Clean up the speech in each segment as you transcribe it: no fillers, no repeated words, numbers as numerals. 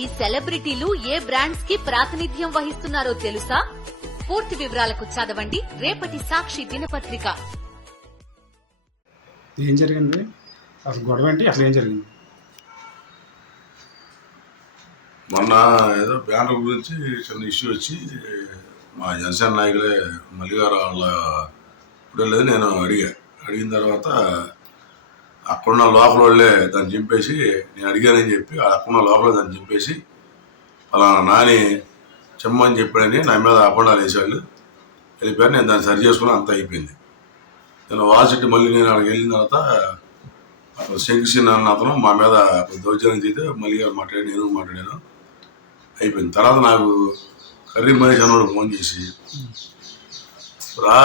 ఈ సెలబ్రిటీలు ఏ బ్రాండ్స్ కి ప్రాతినిధ్యం వహిస్తున్నారో తెలుసా? పూర్తి వివరాలకు చదవండి రేపటి సాక్షి దినపత్రిక. ఏం జరిగింది అసలు? గొడవ ఏంటి? అసలు ఏం జరిగింది? మొన్న ఏదో బ్యానర్ గురించి చిన్న ఇష్యూ వచ్చి మా జనసేన నాయకులే మల్లిగారు వాళ్ళ ఇప్పుడు లేదు నేను అడిగిన తర్వాత అక్కడున్న లోపల వాళ్ళే దాన్ని చింపేసి, నేను అడిగానని చెప్పి అక్కడున్న లోపల దాన్ని చింపేసి ఫలానా నాని చెమ్మని చెప్పాడని నా మీద అపండాలు వేసేవాళ్ళు వెళ్ళిపోయారు. నేను దాన్ని సరి చేసుకుని అంతా అయిపోయింది. నేను వాల్సిట్టి మళ్ళీ నేను అక్కడికి వెళ్ళిన తర్వాత శంకుసీన్ అన్న అతను మా మీద దౌర్జన్యం చేస్తే మళ్ళీ మాట్లాడి నేను మాట్లాడాను, అయిపోయింది. తర్వాత నాకు కర్రీ మహేష్ అన్నోడు ఫోన్ చేసి రా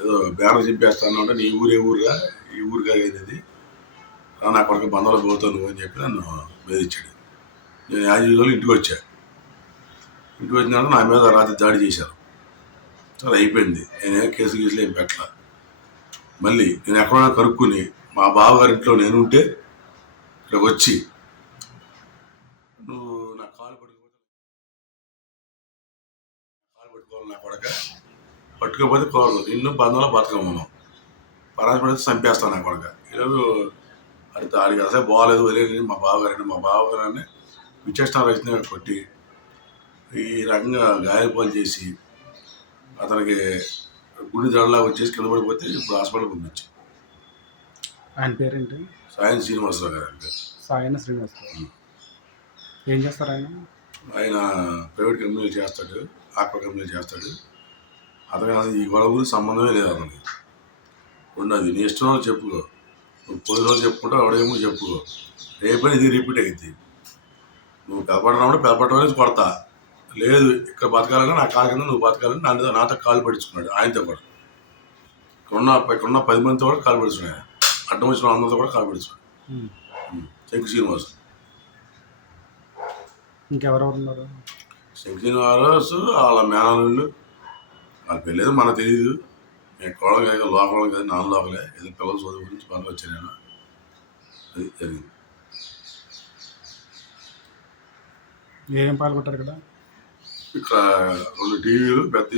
ఏదో బ్యానర్ చింపేస్తాను అంటే, నీ ఊరే ఊరుగా ఈ ఊరికి అయింది రా, నా కొడుకు బంధంలో పోతావు నువ్వు అని చెప్పి నన్ను బెదిరించాడు. నేను యాజ్ యూజువల్ ఇంటికి వచ్చాను. ఇంటికి వచ్చిన తర్వాత నా మీద రాత్రి దాడి చేశారు. సరే అయిపోయింది, నేనే కేసు గీసులు ఏం పెట్టాల. మళ్ళీ నేను ఎక్కడైనా కనుక్కుని మా బావగారింట్లో నేనుంటే ఇక్కడికి వచ్చి నువ్వు నా కాలు పట్టుకోవాలి, నా కొడక పట్టుకోకపోతే కోరదు నిన్ను బంధంలో బతకమను, పరాజపడితే చంపేస్తాను నా కొడక. ఈరోజు ఆడికి అసలు బాగోలేదు వదిలేదు. మా బావగారిని విచేష్టాలు వచ్చిన కొట్టి ఈ రకంగా గాయపాలు చేసి అతనికి గుండె దడలా వచ్చేసి కింద పడిపోతే ఇప్పుడు హాస్పిటల్ పంపించి. ఆయన పేరేంటి? సాయం శ్రీనివాసరావు గారు అంటే. సాయన శ్రీనివాసరావు. ఏం చేస్తారు ఆయన? ఆయన ప్రైవేట్ కంపెనీలు చేస్తాడు, ఆక్వా కంపెనీలు చేస్తాడు. అతను ఈ గొడవకు సంబంధమే లేదు అతనికి. ఉండదు, నీ ఇష్టం వాళ్ళు చెప్పుకో, నువ్వు 10 రోజులు చెప్పుకుంటా ఎవడేమో చెప్పుకో, రేపని ఇది రిపీట్ అయింది. నువ్వు పెదపడినప్పుడు పెదపడమనేది కొడతా, లేదు ఇక్కడ బతకాలని నా కాలు కింద నువ్వు బతకాలని నాతో కాలు పట్టించుకున్నాడు. ఆయనతో కూడా ఇక్కడున్న 10 మందితో కూడా కాలు పడుచున్నాడు. అడ్డం వచ్చిన అందరితో కూడా కాలు పడుచున్నాడు. శంకు శ్రీనివాస్. ఇంకెవరెవరు ఉన్నారు? శంకు శ్రీనివాసు వాళ్ళ మేనల్లుళ్ళు, వాళ్ళ పెళ్ళేదో మనకు తెలియదు. నేను కోడలు కదా, లోపల కదా, నాన్న లోపలే ఏదో పిల్లల చదువు గురించి పనులు వచ్చాను నేను. అది జరిగింది. ఏం పాల్గొంటారు ఇక్కడ? ఇక్కడ 2 టీవీలు, పెద్ద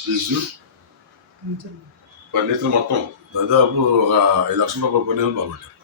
ఫ్రిడ్జ్, ఫర్నిచర్ మొత్తం దాదాపు ఒక 5 లక్షల రూపాయల పని పాల్గొంటారు.